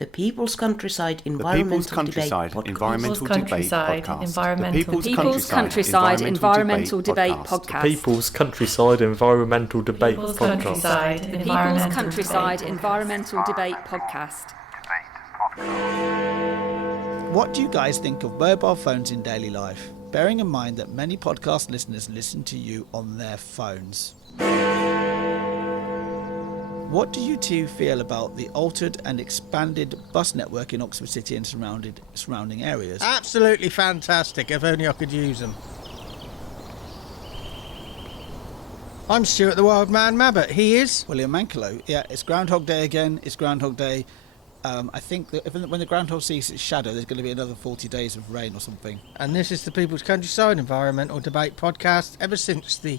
The People's Countryside The People's Environmental Countryside Debate Podcast. Environmental Debate Podcast. People's Countryside Environmental Debate Podcast. People's Countryside Environmental Debate Podcast. People's Countryside Environmental Debate Podcast. What do you guys think of mobile phones in daily life? Bearing in mind that many podcast listeners listen to you on their phones. What do you two feel about the altered and expanded bus network in Oxford City and surrounding areas? Absolutely fantastic, if only I could use them. I'm Stuart the Wild Man Mabbott. He is? William Mankelo. Yeah, it's Groundhog Day again. It's Groundhog Day. I think that when the groundhog sees its shadow, there's going to be another 40 days of rain or something. And this is the People's Countryside Environmental Debate Podcast. Ever since the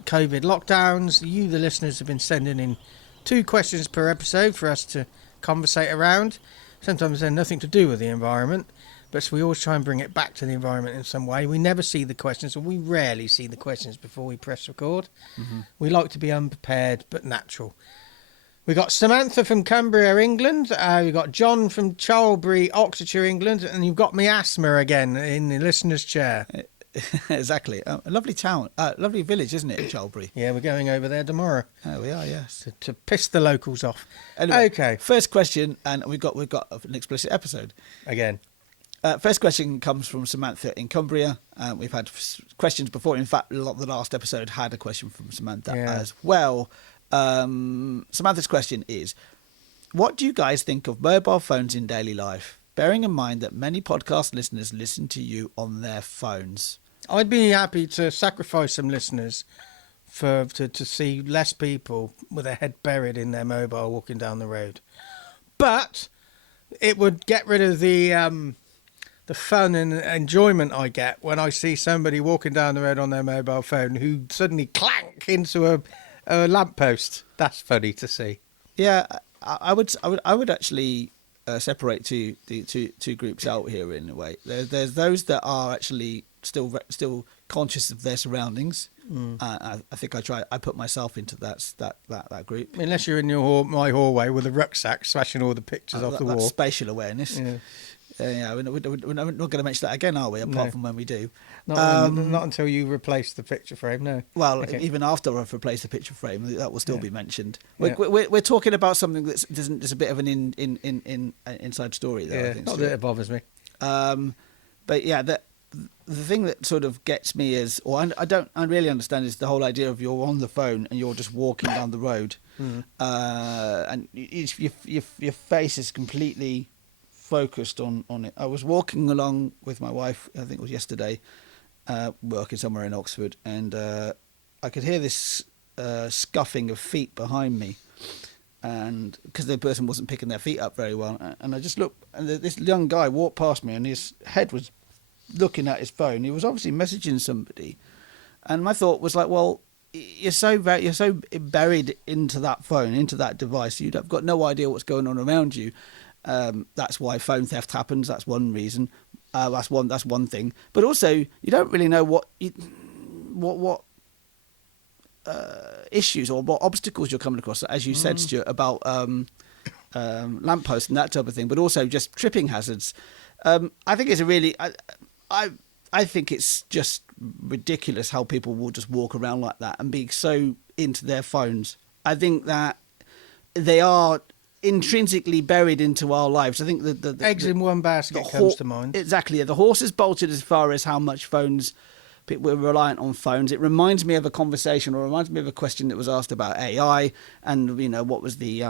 COVID lockdowns, you, the listeners, have been sending in 2 questions per episode for us to conversate around. Sometimes they're nothing to do with the environment, but we always try and bring it back to the environment in some way. We never see the questions, or we rarely see the questions before we press record. Mm-hmm. We like to be unprepared but natural. We got Samantha from Cumbria, England. We got John from Charlbury, Oxfordshire, England, and you've got me asthma again in the listener's chair. Exactly. A lovely town, lovely village, isn't it, Charlbury? Yeah, we're going over there tomorrow. Oh, we are, yes. To piss the locals off. Anyway, okay. First question, and we've got an explicit episode again. First question comes from Samantha in Cumbria. We've had questions before. In fact, the last episode had a question from Samantha as well. Samantha's question is, what do you guys think of mobile phones in daily life? Bearing in mind that many podcast listeners listen to you on their phones. I'd be happy to sacrifice some listeners to see less people with their head buried in their mobile walking down the road. But it would get rid of the fun and enjoyment I get when I see somebody walking down the road on their mobile phone who suddenly clank into a lamppost. That's funny to see. Yeah, I would actually separate two groups out here in a way. There's those that are actually still conscious of their surroundings. I think I put myself into that group. Unless you're in my hallway with a rucksack smashing all the pictures off the wall. That's spatial awareness. Yeah. We're not going to mention that again, are we? Apart from when we do. Not until you replace the picture frame, no. Well, even after I've replaced the picture frame, that will still be mentioned. We're talking about something there's a bit of an inside story there. I think, not that it bothers me. But yeah, the thing that sort of gets me is, or I don't really understand, is the whole idea of you're on the phone and you're just walking down the road, and your face is completely focused on it. I was walking along with my wife, I think it was yesterday, working somewhere in Oxford, and I could hear this scuffing of feet behind me, and because the person wasn't picking their feet up very well, and I just looked, and this young guy walked past me, and his head was looking at his phone. He was obviously messaging somebody, and my thought was like, well, you're so buried into that phone, into that device, you've got no idea what's going on around you. That's why phone theft happens. That's one reason. That's one thing. But also, you don't really know what issues or what obstacles you're coming across. As you said, Stuart, about lampposts and that type of thing. But also just tripping hazards. I think it's a really. I think it's just ridiculous how people will just walk around like that and be so into their phones. I think that they are intrinsically buried into our lives. I think the eggs in one basket comes to mind. Exactly. The horse is bolted as far as how much we're reliant on phones. It reminds me of a conversation, or reminds me of a question that was asked about AI, and what was the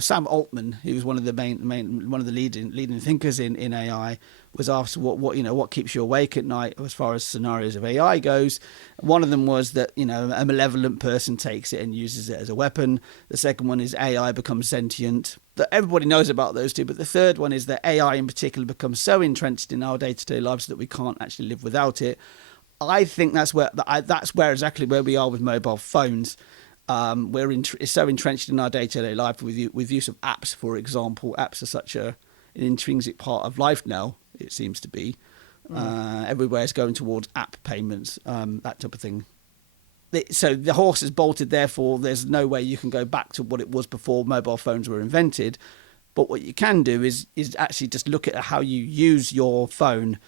Sam Altman, who was one of the one of the leading thinkers in AI, was asked what keeps you awake at night as far as scenarios of AI goes. One of them was that a malevolent person takes it and uses it as a weapon. The second one is AI becomes sentient. That everybody knows about those two, but the third one is that AI in particular becomes so entrenched in our day-to-day lives that we can't actually live without it. I think that's where exactly where we are with mobile phones. It's so entrenched in our day-to-day life with use of apps, for example. Apps are such an intrinsic part of life now, it seems to be. Everywhere is going towards app payments, that type of thing. so the horse is bolted, therefore there's no way you can go back to what it was before mobile phones were invented. But what you can do is actually just look at how you use your phone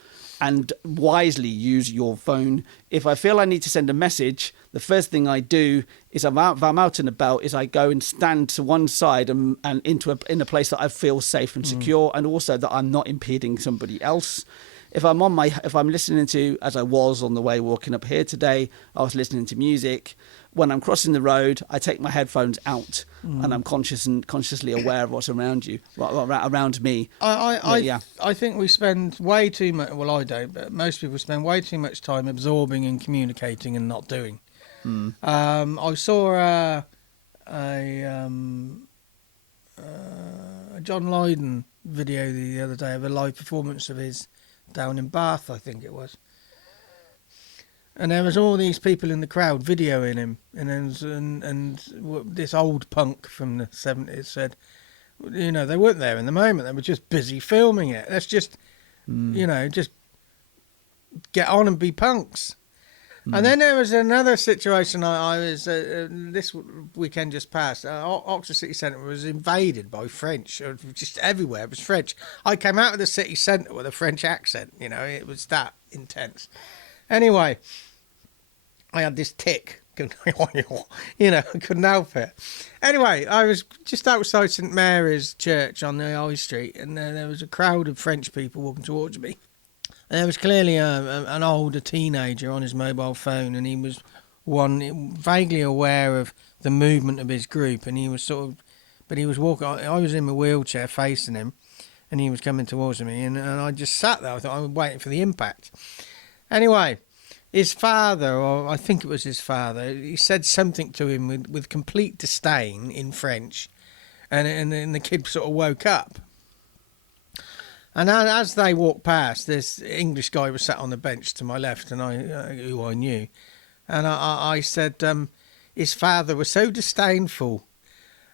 and wisely use your phone. If I feel I need to send a message, the first thing I do is if I'm out and about is I go and stand to one side and in a place that I feel safe and secure, and also that I'm not impeding somebody else. If I'm listening to, as I was on the way walking up here today, I was listening to music. When I'm crossing the road, I take my headphones out and I'm consciously aware of what's around me. I think we spend way too much. Well, I don't, but most people spend way too much time absorbing and communicating and not doing. I saw a John Lydon video the other day of a live performance of his down in Bath, I think it was. And there was all these people in the crowd videoing him, and this old punk from the 70s said, you know, they weren't there in the moment, they were just busy filming it. Let's just, you know, just get on and be punks. And then there was another situation. I was this weekend just passed. Oxford City Centre was invaded by French, just everywhere. It was French. I came out of the city centre with a French accent. You know, it was that intense. Anyway, I had this tick. You know, I couldn't help it. Anyway, I was just outside St Mary's Church on the High Street, and there was a crowd of French people walking towards me. And there was clearly an older teenager on his mobile phone, and he was vaguely aware of the movement of his group, and he was but he was walking. I was in my wheelchair facing him, and he was coming towards me, and I just sat there. I thought I was waiting for the impact. Anyway, his father, or I think it was his father, he said something to him with complete disdain in French, and the kid sort of woke up. And as they walked past, this English guy was sat on the bench to my left, and who I knew. And I said, his father was so disdainful.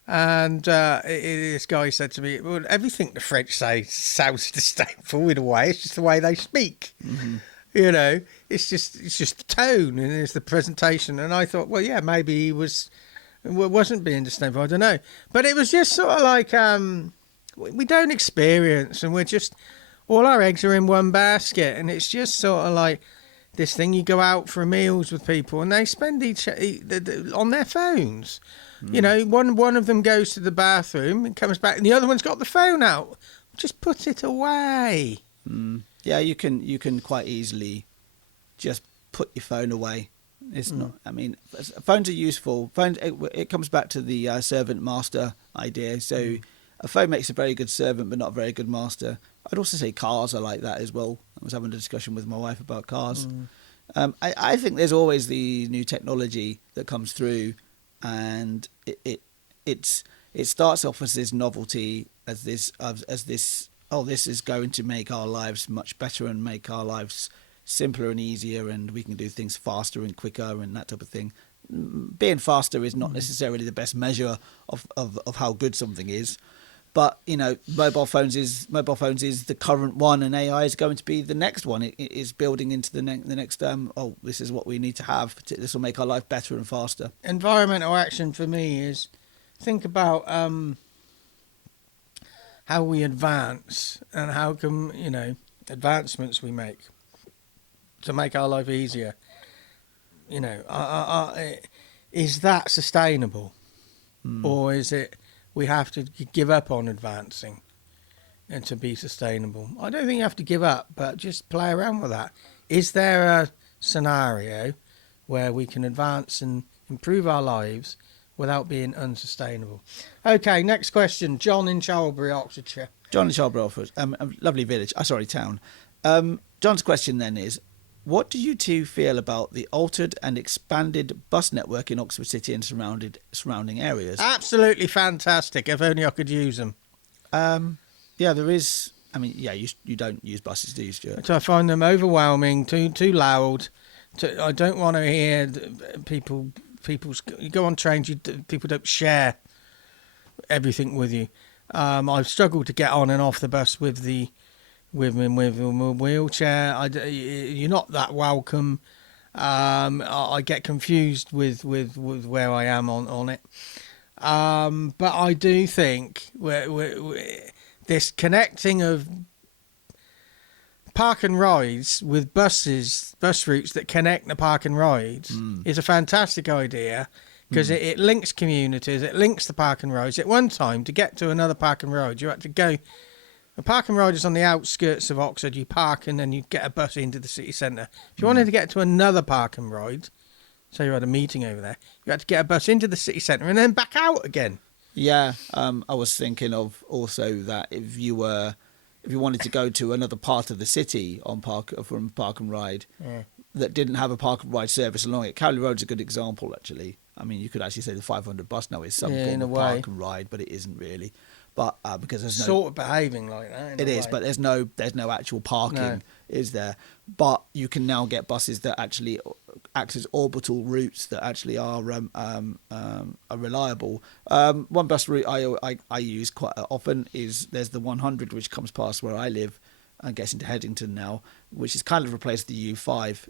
And this guy said to me, well, everything the French say sounds disdainful in a way. It's just the way they speak. Mm-hmm. You know, it's just the tone and it's the presentation. And I thought, well, yeah, maybe he wasn't being disdainful. I don't know. But it was just sort of like... we don't experience, and we're just, all our eggs are in one basket, and it's just sort of like this thing. You go out for meals with people and they spend on their phones. You know, one of them goes to the bathroom and comes back and the other one's got the phone out. Just put it away. Yeah, you can quite easily just put your phone away. It's not, I mean, phones are useful. It comes back to the servant master idea. So a phone makes a very good servant, but not a very good master. I'd also say cars are like that as well. I was having a discussion with my wife about cars. I think there's always the new technology that comes through, and it starts off as this novelty, as this this is going to make our lives much better and make our lives simpler and easier, and we can do things faster and quicker and that type of thing. Being faster is not necessarily the best measure of how good something is. But, you know, mobile phones is the current one, and AI is going to be the next one. It is building into the next. This is what we need to have. This will make our life better and faster. Environmental action for me is think about how we advance and how come, you know, advancements we make to make our life easier. You know, is that sustainable, or is it? We have to give up on advancing and to be sustainable. I don't think you have to give up, but just play around with that. Is there a scenario where we can advance and improve our lives without being unsustainable? Okay, next question. John in Charlbury, Oxfordshire. John in Charlbury, Oxford. A lovely village. Town. John's question then is, what do you two feel about the altered and expanded bus network in Oxford City and surrounding areas? Absolutely fantastic. If only I could use them. Yeah, there is. I mean, yeah, you don't use buses, do you, Stuart? So I find them overwhelming, too loud. I don't want to hear people. You go on trains, people don't share everything with you. I've struggled to get on and off the bus with my wheelchair. You're not that welcome. I get confused with where I am on it. But I do think this connecting of park and rides with bus routes that connect the park and rides is a fantastic idea, because it links communities, it links the park and rides. At one time, to get to another park and ride, you had to go. A park and ride is on the outskirts of Oxford. You park and then you get a bus into the city centre. If you wanted to get to another park and ride, say you had a meeting over there, you had to get a bus into the city centre and then back out again. Yeah, I was thinking of also that if you wanted to go to another part of the city from park and ride that didn't have a park and ride service along it, Cowley Road's a good example actually. I mean, you could actually say the 500 bus now is some form of park and ride, but it isn't really. But because there's no sort of behaving like that. It is, but there's no actual parking, is there? But you can now get buses that actually act as orbital routes that actually are reliable. One bus route I use quite often there's the 100, which comes past where I live and gets into Headington now, which has kind of replaced the U5.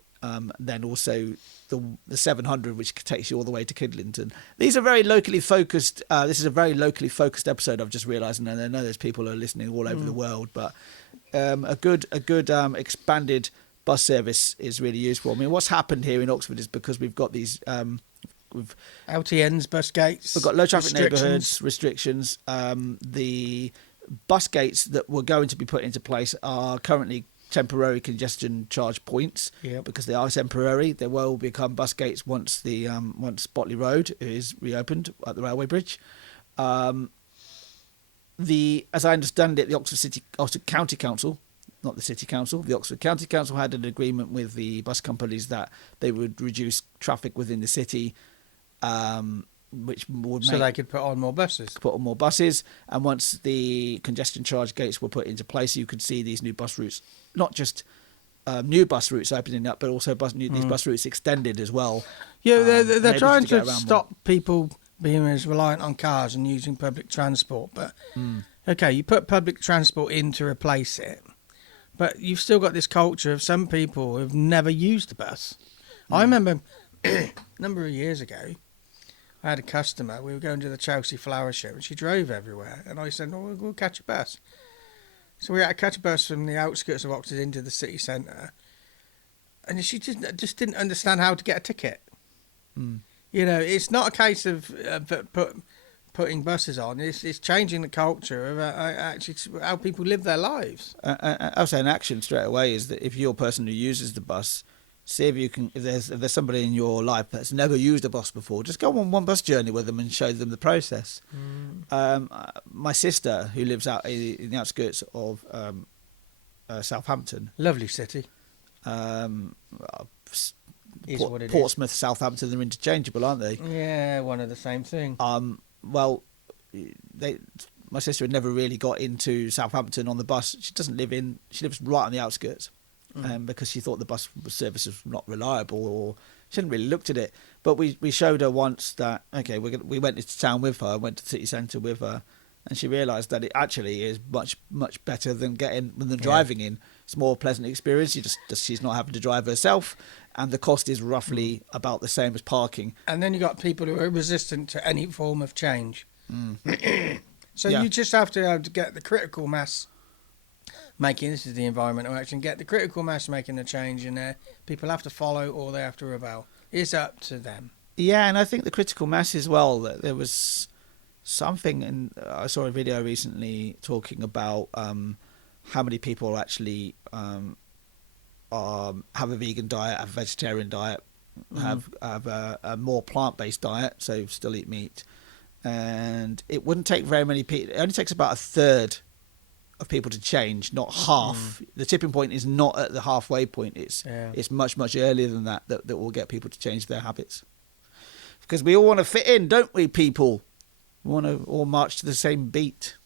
Then also the 700, which takes you all the way to Kidlington. These are very locally focused. This is a very locally focused episode, I've just realised, and I know there's people who are listening all over the world, but a good expanded bus service is really useful. I mean, what's happened here in Oxford is because we've got these we've LTNs, bus gates. We've got low traffic neighbourhoods, restrictions. The bus gates that were going to be put into place are currently temporary congestion charge points, because they are temporary. They will become bus gates once Botley Road is reopened at the railway bridge. As I understand it, the Oxford County Council, not the City Council, the Oxford County Council had an agreement with the bus companies that they would reduce traffic within the city, which would so they could put on more buses. And once the congestion charge gates were put into place, you could see these new bus routes, not just new bus routes opening up, but also these bus routes extended as well. Yeah, they're trying to stop people being as reliant on cars and using public transport. But okay, you put public transport in to replace it, but you've still got this culture of some people who've never used a bus. I remember a number of years ago, I had a customer. We were going to the Chelsea Flower Show, and she drove everywhere. And I said, "Well, we'll catch a bus." So we had to catch a bus from the outskirts of Oxford into the city centre, and she just didn't understand how to get a ticket. You know, it's not a case of putting buses on. It's changing the culture of actually how people live their lives. I'll say an action straight away is that if you're a person who uses the bus, see if you can. If there's somebody in your life that's never used a bus before, just go on one bus journey with them and show them the process. My sister, who lives out in the outskirts of Southampton, lovely city. Portsmouth, Southampton, they're interchangeable, aren't they? Yeah, one of the same thing. Well, my sister had never really got into Southampton on the bus. She lives right on the outskirts. Because she thought the bus service was not reliable, or she hadn't really looked at it. But we showed her once that, okay, we went into town with her, went to the city centre with her, and she realised that it actually is much, much better than driving in. It's a more pleasant experience. She's not having to drive herself, and the cost is roughly about the same as parking. And then you got people who are resistant to any form of change. So you just have to get the critical mass. This is the environmental action. Get the critical mass making a change in there. People have to follow, or they have to rebel. It's up to them. Yeah, and I think the critical mass as well. That there was something, and I saw a video recently talking about how many people actually have a vegan diet, have a vegetarian diet, have a more plant-based diet, so still eat meat, and it wouldn't take very many people. It only takes about a third of people to change, not half. The tipping point is not at the halfway point. It's much, much earlier than that will get people to change their habits. Because we all want to fit in, don't we, people? We want to all march to the same beat.